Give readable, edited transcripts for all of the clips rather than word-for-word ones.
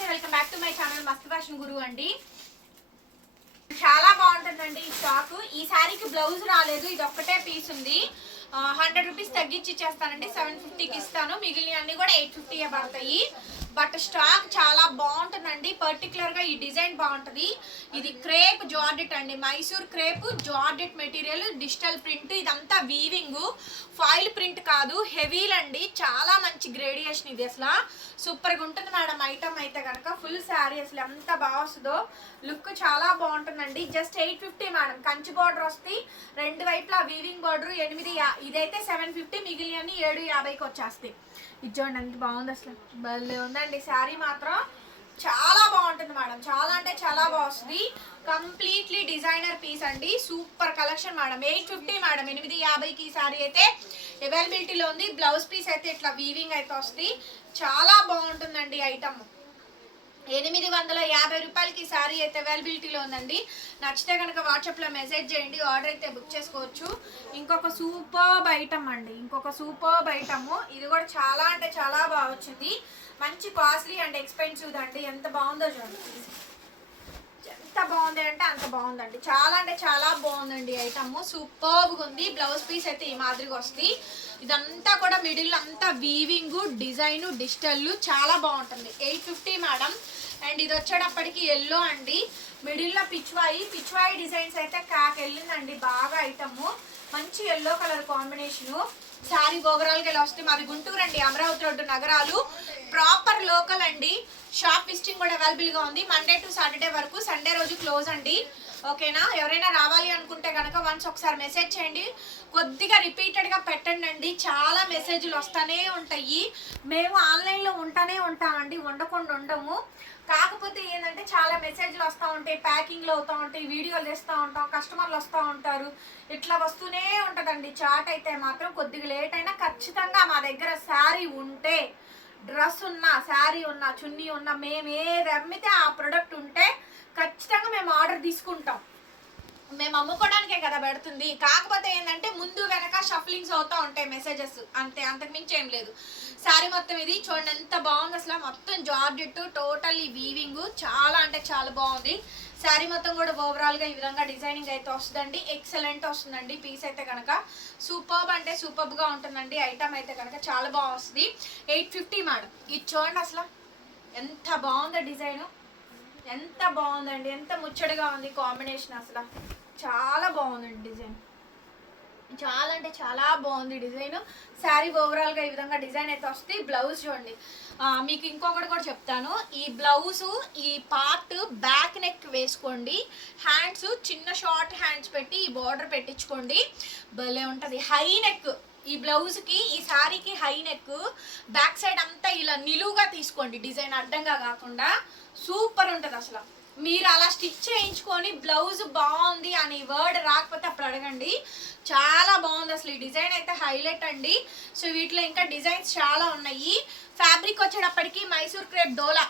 నమస్తే welcome back to my channel మస్త్ fashion గురు అండి. చాలా బాగుంటుందండి ఈ స్టాక్. ఈ శారీకి బ్లౌజ్ రాలేదు, ఇది ఒక్కటే పీస్ ఉంది. 100 రూపీస్ తగ్గించి ఇచ్చేస్తానండి, 750కి ఇస్తాను. మిగిలిన అన్ని కూడా 850 పడతాయి. బట్ స్టాక్ చాలా బాగుంటుందండి. పర్టికులర్ గా ఈ డిజైన్ బాగుంటుంది. ఇది క్రేప్ జార్జెట్ అండి, Mysore crepe georgette material, digital print. ఇదంతా వీవింగ్, ఫాయిల్ ప్రింట్ కాదు, హెవీల్ అండి. చాలా మంచి గ్రేడియేషన్ ఇది. అసలు సూపర్ గా ఉంటుంది మేడం ఐటమ్ అయితే కనుక. ఫుల్ శారీ అసలు ఎంత బాగా వస్తుందో, లుక్ చాలా బాగుంటుందండి. Just 850 madam. కంచి బార్డర్ వస్తుంది రెండు వైపులా, వీవింగ్ బార్డర్ 8. ఇదైతే 750, మిగిలిన 750కి వచ్చేస్తాయి. ఇది చూడండి ఎంత బాగుంది, అసలు భలే ఉందండి శారీ మాత్రం. చాలా బాగుంటుంది మేడం, చాలా అంటే చాలా బాగుంది. కంప్లీట్లీ డిజైనర్ పీస్ అండి, సూపర్ కలెక్షన్ మేడం. 850 మేడం, 850కి ఈ శారీ అయితే అవైలబిలిటీలో ఉంది. బ్లౌజ్ పీస్ అయితే ఇట్లా వీవింగ్ అయితే వస్తుంది. చాలా బాగుంటుందండి ఐటమ్. 850 రూపాయలకి శారీ అయితే అవైలబిలిటీలో ఉందండి. నచ్చితే కనుక వాట్సాప్లో మెసేజ్ చేయండి, ఆర్డర్ అయితే బుక్ చేసుకోవచ్చు. ఇంకొక సూపర్బ్ ఐటమ్ అండి, ఇంకొక సూపర్బ్ ఐటమ్. ఇది కూడా చాలా అంటే చాలా బాగా వచ్చింది. మంచి కాస్ట్లీ అండ్ ఎక్స్పెన్సివ్ అండి. ఎంత బాగుందో చూడండి, ఎంత బాగుంది అంటే అంత బాగుందండి. చాలా అంటే చాలా బాగుందండి ఐటమ్, సూపర్గా ఉంది. బ్లౌజ్ పీస్ అయితే ఈ మాదిరిగా వస్తుంది. ఇదంతా కూడా మిడిల్ అంతా వీవింగ్, డిజైన్, డిజిటల్ చాలా బాగుంటుంది. 850 మేడం. అండ్ ఇది వచ్చేటప్పటికి ఎల్లో అండి, మిడిల్లో పిచ్వాయి డిజైన్స్ అయితే క్యాక్ వెళ్ళిందండి బాగా ఐటమ్. మంచి ఎల్లో కలర్ కాంబినేషను. శారీ ఓవరాల్గా ఇలా వస్తుంది. మాది గుంటూరు అండి, అమరావతి రోడ్డు నగరాలు, ప్రాపర్ లోకల్ అండి. షాప్ విజిటింగ్ కూడా అవైలబుల్గా ఉంది. మండే టు సాటర్డే వరకు, సండే రోజు క్లోజ్ అండి. ఓకేనా? ఎవరైనా రావాలి అనుకుంటే కనుక వన్స్ ఒకసారి మెసేజ్ చేయండి. కొద్దిగా రిపీటెడ్గా పెట్టండి అండి, చాలా మెసేజ్లు వస్తూనే ఉంటాయి. మేము ఆన్లైన్లో ఉంటామండి, ఉండకుండా ఉండము. కాకపోతే ఏంటంటే చాలా మెసేజ్లు వస్తూ ఉంటాయి, ప్యాకింగ్లు అవుతూ ఉంటాయి, వీడియోలు తెస్తూ ఉంటాం, కస్టమర్లు వస్తూ ఉంటారు, ఇట్లా వస్తూనే ఉంటుందండి. చాట్ అయితే మాత్రం కొద్దిగా లేట్ అయినా ఖచ్చితంగా మా దగ్గర శారీ ఉంటే, డ్రెస్ ఉన్నా, శారీ ఉన్నా, చున్నీ ఉన్నా, మేము ఏది అమ్మితే ఆ ప్రోడక్ట్ ఉంటే ఖచ్చితంగా మేము ఆర్డర్ తీసుకుంటాం. మేము అమ్ముకోవడానికే కదా పెడుతుంది. కాకపోతే ఏంటంటే ముందు వెనక షఫ్లింగ్స్ అవుతూ ఉంటాయి మెసేజెస్, అంతే, అంతకుమించి ఏం లేదు. శారీ మొత్తం ఇది చూడండి ఎంత బాగుంది అసలు. మొత్తం జార్జెట్, టోటల్లీ వీవింగ్, చాలా అంటే చాలా బాగుంది. శారీ మొత్తం కూడా ఓవరాల్గా ఈ విధంగా డిజైనింగ్ అయితే వస్తుందండి. ఎక్సలెంట్ వస్తుందండి పీస్ అయితే కనుక. సూపర్బ్ అంటే సూపర్బ్గా ఉంటుందండి ఐటమ్ అయితే కనుక, చాలా బాగా వస్తుంది. 850 మేడం. ఇది చూడండి అసలు ఎంత బాగుందో డిజైను, ఎంత బాగుందండి, ఎంత ముచ్చటగా ఉంది కాంబినేషన్. అసలు చాలా బాగుందండి డిజైన్, చాలా అంటే చాలా బాగుంది డిజైన్. శారీ ఓవరాల్గా ఈ విధంగా డిజైన్ అయితే వస్తుంది. బ్లౌజ్ చూడండి. మీకు ఇంకొకటి కూడా చెప్తాను, ఈ బ్లౌజు ఈ పార్ట్ బ్యాక్ నెక్ వేసుకోండి, హ్యాండ్స్ చిన్న షార్ట్ హ్యాండ్స్ పెట్టి ఈ బార్డర్ పెట్టించుకోండి, భలే ఉంటుంది. హై నెక్ ఈ బ్లౌజ్కి, ఈ శారీకి హై నెక్, బ్యాక్ సైడ్ అంతా ఇలా నిలువుగా తీసుకోండి, డిజైన్ అడ్డంగా కాకుండా. సూపర్ ఉంటుంది అసలు. మీరు అలా స్టిచ్ చేయించుకొని బ్లౌజ్ బాగుంది అని వర్డ్ రాకపోతే అప్పుడు అడగండి. చాలా బాగుంది అసలు. ఈ డిజైన్ అయితే హైలైట్ అండి. సో వీటిలో ఇంకా డిజైన్స్ చాలా ఉన్నాయి. ఫ్యాబ్రిక్ వచ్చేటప్పటికి మైసూర్ క్రేప్ డోలా,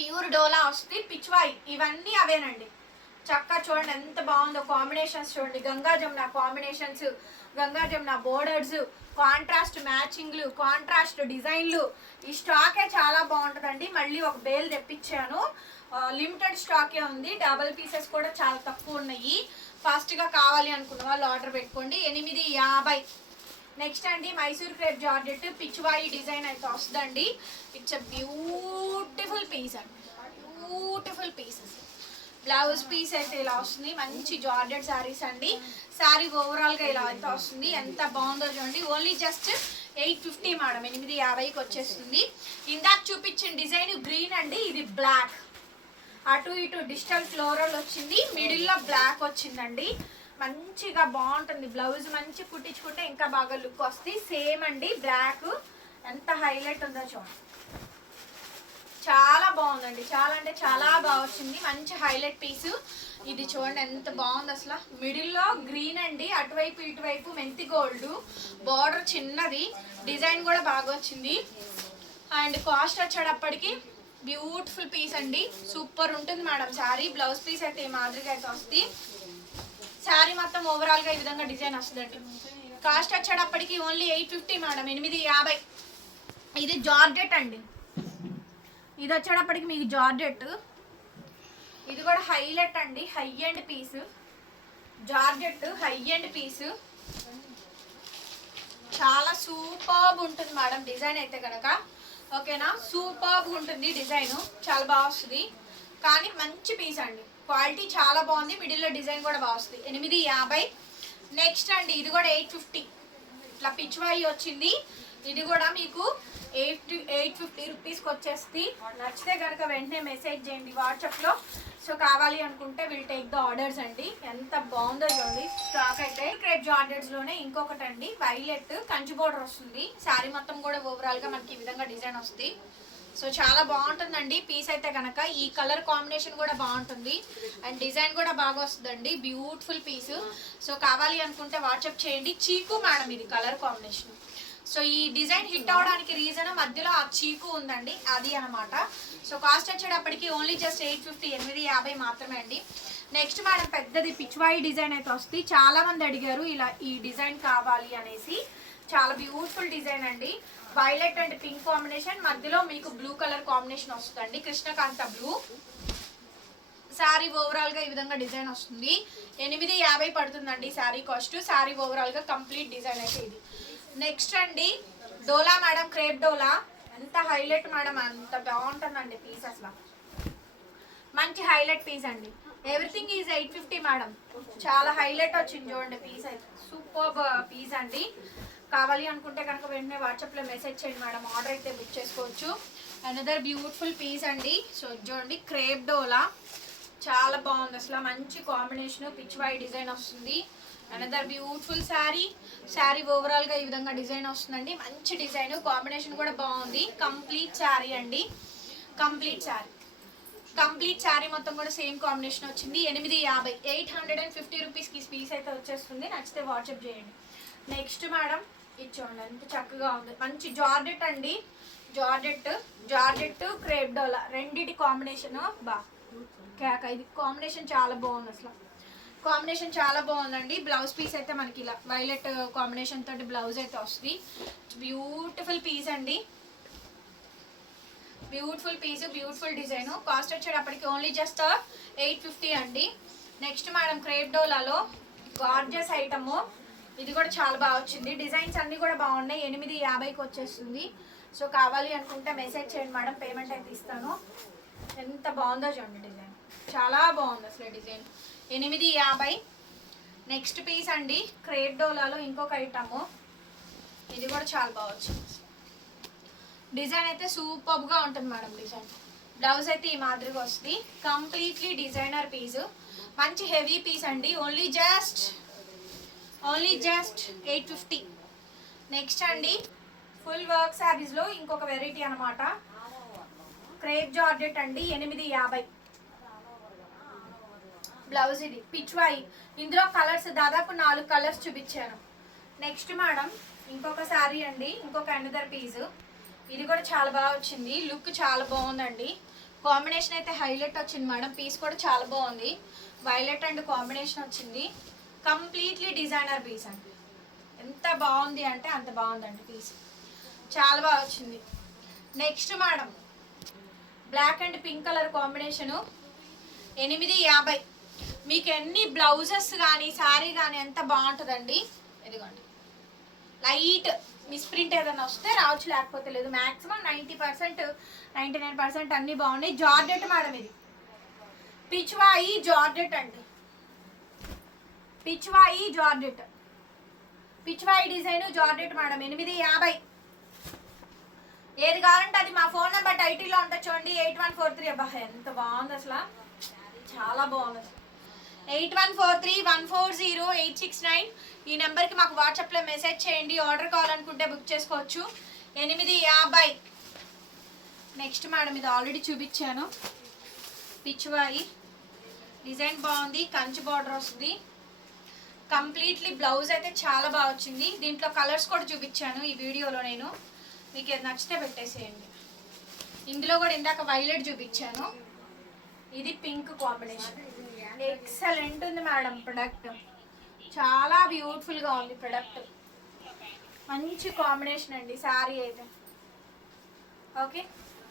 ప్యూర్ డోలా వస్తుంది. పిచ్వాయి ఇవన్నీ అవేనండి. చక్కగా చూడండి ఎంత బాగుందో కాంబినేషన్స్. చూడండి Ganga Jamuna combinations, Ganga Jamuna borders, contrast మ్యాచింగ్లు, కాంట్రాస్ట్ డిజైన్లు. ఈ స్టాకే చాలా బాగుంటుందండి. మళ్ళీ ఒక బేల్ తెప్పించాను, లిమిటెడ్ స్టాకే ఉంది. డబల్ పీసెస్ కూడా చాలా తక్కువ ఉన్నాయి. ఫాస్ట్గా కావాలి అనుకున్న వాళ్ళు ఆర్డర్ పెట్టుకోండి. 850. నెక్స్ట్ అండి Mysore crepe georgette Pichwai design అయితే వస్తుందండి. ఇట్స్ అ బ్యూటిఫుల్ పీస్ అండి, బ్యూటిఫుల్ పీసెస్. బ్లౌజ్ పీస్ అయితే ఇలా వస్తుంది. మంచి జార్జెట్ శారీస్ అండి. శారీ ఓవరాల్గా ఇలా అయితే వస్తుంది. ఎంత బాగుందో చూడండి. ఓన్లీ జస్ట్ 850 మేడం, 850కి వచ్చేస్తుంది. ఇందాక చూపించిన డిజైన్ గ్రీన్ అండి, ఇది బ్లాక్. అటు ఇటు డిజిటల్ ఫ్లోరల్ వచ్చింది, మిడిల్లో బ్లాక్ వచ్చిందండి. మంచిగా బాగుంటుంది. బ్లౌజ్ మంచి కుట్టించుకుంటే ఇంకా బాగా లుక్ వస్తుంది. సేమ్ అండి బ్లాక్, ఎంత హైలైట్ ఉందో చూడండి. చాలా బాగుందండి, చాలా అంటే చాలా బాగా వచ్చింది. మంచి హైలైట్ పీసు. ఇది చూడండి ఎంత బాగుంది అసలు. మిడిల్లో గ్రీన్ అండి, అటువైపు ఇటువైపు మెంతి గోల్డ్, బార్డర్ చిన్నది, డిజైన్ కూడా బాగా వచ్చింది. అండ్ కాస్ట్ వచ్చేటప్పటికి బ్యూటిఫుల్ పీస్ అండి, సూపర్ ఉంటుంది మేడం శారీ. బ్లౌజ్ పీస్ అయితే ఈ మాదిరిగా అయితే వస్తుంది. శారీ మొత్తం ఓవరాల్గా ఈ విధంగా డిజైన్ వస్తుందండి. కాస్ట్ వచ్చేటప్పటికి ఓన్లీ 850 మేడం, 850. ఇది జార్జెట్ అండి, ఇది వచ్చేటప్పటికి మీకు జార్జెట్, ఇది కూడా హైలైట్ అండి, high end piece georgette, high end piece. చాలా సూపర్బ్ ఉంటుంది మేడం డిజైన్ అయితే కనుక, ఓకేనా. సూపర్బ్ ఉంటుంది డిజైన్, చాలా బాగా వస్తుంది. కానీ మంచి పీస్ అండి, క్వాలిటీ చాలా బాగుంది. మిడిల్లో డిజైన్ కూడా బాగా వస్తుంది. 850. నెక్స్ట్ అండి ఇది కూడా 850, ఇట్లా పిచ్వాయి వచ్చింది. ఇది కూడా మీకు 850 రూపీస్కి వచ్చేస్తుంది. నచ్చితే కనుక వెంటనే మెసేజ్ చేయండి వాట్సాప్లో. సో కావాలి అనుకుంటే విల్ టేక్ ద ఆర్డర్స్ అండి. ఎంత బాగుందో చూడండి స్టాక్ అయితే. క్రేప్ జార్జెట్స్లోనే ఇంకొకటి అండి, వైలెట్ కంచి బోర్డర్ వస్తుంది. శారీ మొత్తం కూడా ఓవరాల్గా మనకి ఈ విధంగా డిజైన్ వస్తుంది. సో చాలా బాగుంటుందండి పీస్ అయితే కనుక. ఈ కలర్ కాంబినేషన్ కూడా బాగుంటుంది అండ్ డిజైన్ కూడా బాగా వస్తుందండి. Beautiful piece. సో కావాలి అనుకుంటే వాట్సాప్ చేయండి. చీకు మేడం ఇది కలర్ కాంబినేషన్. సో ఈ డిజైన్ హిట్ అవడానికి రీజన్ మధ్యలో ఆ చీకు ఉందండి, అది అనమాట. సో కాస్ట్ వచ్చేటప్పటికి ఓన్లీ జస్ట్ 850, 850 మాత్రమే అండి. నెక్స్ట్ మేడం పెద్దది పిచ్వాయి డిజైన్ అయితే వస్తుంది. చాలా మంది అడిగారు ఇలా ఈ డిజైన్ కావాలి అనేసి. చాలా బ్యూటిఫుల్ డిజైన్ అండి, వైలెట్ అండ్ పింక్ కాంబినేషన్, మధ్యలో మీకు బ్లూ కలర్ కాంబినేషన్ వస్తుందండి, కృష్ణకాంత బ్లూ. శారీ ఓవరాల్ గా ఈ విధంగా డిజైన్ వస్తుంది. 850 పడుతుందండి శారీ కాస్ట్. శారీ ఓవరాల్ గా కంప్లీట్ డిజైన్ అయితే ఇది. నెక్స్ట్ అండి డోలా మేడం, క్రేప్ డోలా. ఎంత హైలైట్ మేడం, అంత బాగుంటుందండి పీస్, అసలు మంచి హైలైట్ పీస్ అండి. Everything is 850 madam. చాలా హైలైట్ వచ్చింది చూడండి పీస్ అయితే, సూపర్ పీస్ అండి. కావాలి అనుకుంటే కనుక వెంటనే వాట్సాప్లో మెసేజ్ చేయండి మేడం, ఆర్డర్ అయితే బుక్ చేసుకోవచ్చు. అనదర్ బ్యూటిఫుల్ పీస్ అండి. సో చూడండి క్రేప్ డోలా, చాలా బాగుంది అసలు, మంచి కాంబినేషన్, పిచ్ వై డిజైన్ వస్తుంది. Another beautiful sari. శారీ ఓవరాల్గా ఈ విధంగా డిజైన్ వస్తుందండి, మంచి డిజైన్, కాంబినేషన్ కూడా బాగుంది. కంప్లీట్ శారీ అండి, కంప్లీట్ శారీ. కంప్లీట్ శారీ మొత్తం కూడా సేమ్ కాంబినేషన్ వచ్చింది. 850, 850 రూపీస్కి పీస్ అయితే వచ్చేస్తుంది. నచ్చితే వాట్సాప్ చేయండి. నెక్స్ట్ మేడం ఇది చూడండి ఎంత చక్కగా ఉంది, మంచి జార్జెట్ అండి. జార్జెట్ క్రేప్ డోలా రెండిటి కాంబినేషన్ కేక. ఇది కాంబినేషన్ చాలా బాగుంది అసలు, కాంబినేషన్ చాలా బాగుందండి. బ్లౌజ్ పీస్ అయితే మనకి ఇలా వైలెట్ కాంబినేషన్ తోటి బ్లౌజ్ అయితే వస్తుంది. బ్యూటిఫుల్ పీస్ అండి, beautiful piece, beautiful design. Cost వచ్చేటప్పటికి ఓన్లీ జస్ట్ 850 అండి. నెక్స్ట్ మేడం క్రేప్ డోలాలో గార్జియస్ ఐటమ్, ఇది కూడా చాలా బాగా వచ్చింది. డిజైన్స్ అన్నీ కూడా బాగున్నాయి. 850కి వచ్చేస్తుంది. సో కావాలి అనుకుంటే మెసేజ్ చేయండి మేడం, పేమెంట్ అయితే ఇస్తాను. ఎంత బాగుందో చూడండి డిజైన్, చాలా బాగుంది అసలు డిజైన్. 850. నెక్స్ట్ పీస్ అండి క్రేప్ డోలాలో ఇంకొక ఐటము, ఇది కూడా చాలా బాగా వచ్చింది. డిజైన్ అయితే సూపర్గా ఉంటుంది మేడం డిజైన్. బ్లౌజ్ అయితే ఈ మాదిరిగా వస్తుంది. కంప్లీట్లీ డిజైనర్ పీస్, మంచి హెవీ పీస్ అండి. Only just 850. నెక్స్ట్ అండి ఫుల్ వర్క్ శారీస్లో ఇంకొక వెరైటీ అనమాట, క్రేప్ జార్జెట్ అండి. 850 బ్లౌజ్. ఇది పిచ్వాయి, ఇందులో కలర్స్ దాదాపు 4 కలర్స్ చూపించాను. నెక్స్ట్ మేడం ఇంకొక శారీ అండి, ఇంకొక అనదర్ పీస్. ఇది కూడా చాలా బాగా వచ్చింది, లుక్ చాలా బాగుందండి. కాంబినేషన్ అయితే హైలైట్ వచ్చింది మేడం. పీస్ కూడా చాలా బాగుంది, వైలెట్ అండ్ కాంబినేషన్ వచ్చింది. కంప్లీట్లీ డిజైనర్ పీస్ అండి, ఎంత బాగుంది అంటే అంత బాగుందండి పీస్, చాలా బాగా వచ్చింది. Next madam black and pink colour combination, 850. మీకు ఎన్ని బ్లౌజెస్ కానీ శారీ కానీ ఎంత బాగుంటుందండి. ఇదిగోండి లైట్ మిస్ప్రింట్ ఏదైనా వస్తే రావచ్చు, లేకపోతే లేదు. మ్యాక్సిమం 90%, 99% అన్నీ బాగున్నాయి. జార్జెట్ మేడం, ఇది పిచ్వాయి జార్జెట్ అండి, Pichwai georgette, Pichwai design georgette madam. 850. ఏది కావాలంటే అది మా ఫోన్ నెంబర్ టైటిల్లో ఉంటుంది చూడండి, 8143. అబ్బా ఎంత బాగుంది అసలు, చాలా బాగుంది. 8143140869 ఈ నెంబర్కి మాకు వాట్సాప్లో మెసేజ్ చేయండి. ఆర్డర్ కావాలనుకుంటే బుక్ చేసుకోవచ్చు. 850. నెక్స్ట్ మేడం ఇది ఆల్రెడీ చూపించాను, పిచ్వాయి డిజైన్ బాగుంది, కంచి బార్డర్ వస్తుంది. కంప్లీట్లీ బ్లౌజ్ అయితే చాలా బాగా వచ్చింది. దీంట్లో కలర్స్ కూడా చూపించాను ఈ వీడియోలో నేను, మీకు ఏది నచ్చితే పెట్టేసేయండి. ఇందులో కూడా ఇందాక వైలెట్ చూపించాను, ఇది పింక్ కాంబినేషన్. ఎక్సలెంట్ ఉంది మేడం ప్రొడక్ట్, చాలా బ్యూటిఫుల్గా ఉంది ప్రొడక్ట్, మంచి కాంబినేషన్ అండి శారీ అయితే. ఓకే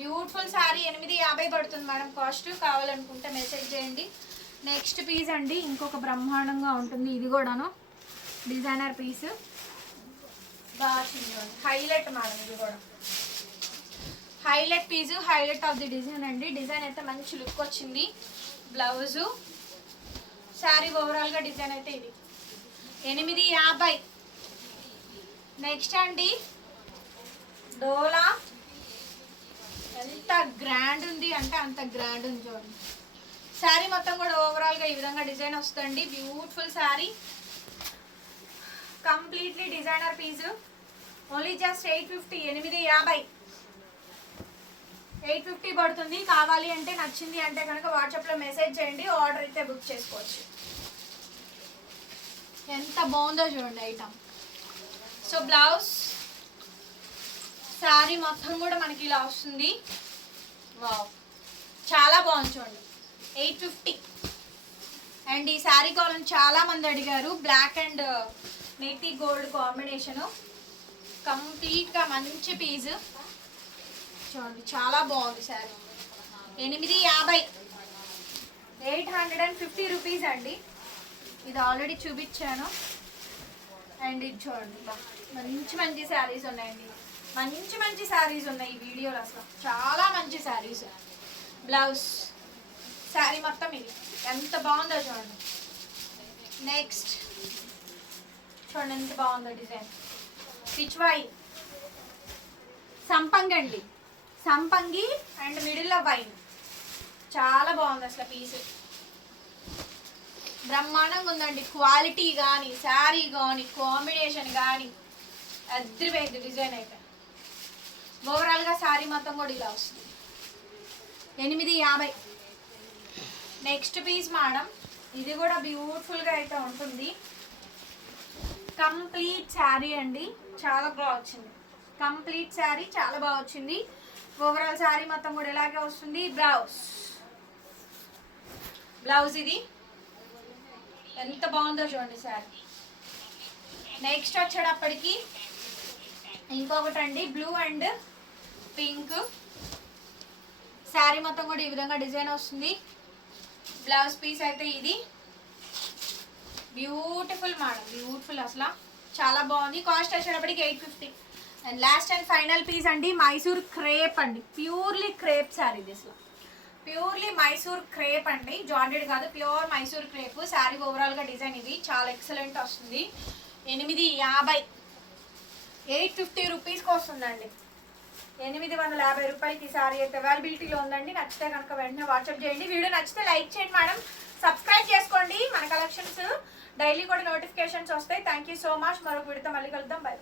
బ్యూటిఫుల్ శారీ 850 పడుతుంది మేడం కాస్ట్. కావాలనుకుంటే మెసేజ్ చేయండి. నెక్స్ట్ పీస్ అండి, ఇంకొక బ్రహ్మాండంగా ఉంటుంది. ఇది కూడాను డిజైనర్ పీస్, బాగా చూడండి, హైలైట్ మేడం. ఇది కూడా highlight piece, highlight of the design అండి. డిజైన్ అయితే మంచి లుక్ వచ్చింది. బ్లౌజు, శారీ ఓవరాల్గా డిజైన్ అయితే ఇది 850. నెక్స్ట్ అండి డోలా, ఎంత గ్రాండ్ ఉంది అంటే అంత గ్రాండ్ ఉంది చూడండి. శారీ మొత్తం కూడా ఓవరాల్గా ఈ విధంగా డిజైన్ వస్తుంది. Beautiful sari, completely designer piece. Only just 850, 850 పడుతుంది. కావాలి అంటే, నచ్చింది అంటే కనుక వాట్సాప్లో మెసేజ్ చేయండి, ఆర్డర్ అయితే బుక్ చేసుకోవచ్చు. ఎంత బాగుందో చూడండి ఐటమ్. సో బ్లౌజ్, శారీ మొత్తం కూడా మనకి ఇలా వస్తుంది. వావ్, చాలా బాగుంది చూడండి. 850. అండ్ ఈ శారీ కావాలని చాలా మంది అడిగారు. బ్లాక్ అండ్ నేతి గోల్డ్ కాంబినేషను, కంప్లీట్గా మంచి పీస్ చూడండి, చాలా బాగుంది శారీ. 850, 850 రూపీస్ అండి. ఇది ఆల్రెడీ చూపించాను. అండ్ ఇది చూడండి, మంచి మంచి శారీస్ ఉన్నాయండి. మంచి మంచి శారీస్ ఉన్నాయి ఈ వీడియోలో, అసలు చాలా మంచి శారీస్. బ్లౌజ్, శారీ మొత్తం ఇది ఎంత బాగుందో చూడండి. నెక్స్ట్ చూడండి ఎంత బాగుందో డిజైన్. పిచ్వాయి, సంపంగి అండి, సంపంగి అండ్ మిడిల్లో వైన్, చాలా బాగుంది అసలు పీస్. బ్రహ్మాండంగా ఉందండి. క్వాలిటీ కానీ, శారీ కానీ, కాంబినేషన్ కానీ అద్రిపోయింది డిజైన్ అయితే. ఓవరాల్గా శారీ మొత్తం కూడా ఇలా వస్తుంది. 850. నెక్స్ట్ పీస్ మేడం, ఇది కూడా బ్యూటిఫుల్గా అయితే ఉంటుంది. కంప్లీట్ శారీ అండి, చాలా బాగా వచ్చింది. కంప్లీట్ శారీ చాలా బాగా వచ్చింది. ఓవరాల్ శారీ మొత్తం కూడా ఇలాగే వస్తుంది. బ్లౌజ్ ఇది ఎంత బాగుందో చూడండి శారీ. నెక్స్ట్ వచ్చేటప్పటికి ఇంకొకటి అండి, బ్లూ అండ్ పింక్. శారీ మొత్తం కూడా ఈ విధంగా డిజైన్ వస్తుంది. బ్లౌజ్ పీస్ అయితే ఇది బ్యూటిఫుల్ మేడం, బ్యూటిఫుల్ అసలు చాలా బాగుంది. కాస్ట్ వచ్చేటప్పటికి 850. And last and final piece అండి, మైసూర్ క్రేప్ అండి. ప్యూర్లీ క్రేప్ శారీ ఇది, అసలు ప్యూర్లీ మైసూర్ క్రేప్ అండి, జార్జెట్ కాదు, ప్యూర్ మైసూర్ క్రేప్. శారీ ఓవరాల్గా డిజైన్ ఇది చాలా ఎక్సలెంట్ వస్తుంది. 850, 850 రూపీస్కి వస్తుందండి. 850 రూపాయలకి ఈ శారీ అయితే అవైలబిలిటీలో ఉందండి. నచ్చితే కనుక వెంటనే వాట్సాప్ చేయండి. వీడియో నచ్చితే లైక్ చేయండి మేడం, సబ్స్క్రైబ్ చేసుకోండి. మన కలెక్షన్స్ డైలీ కూడా నోటిఫికేషన్స్ వస్తాయి. Thank you so much. మరొక వీడియోతో మళ్ళీ కలుద్దాం. బై.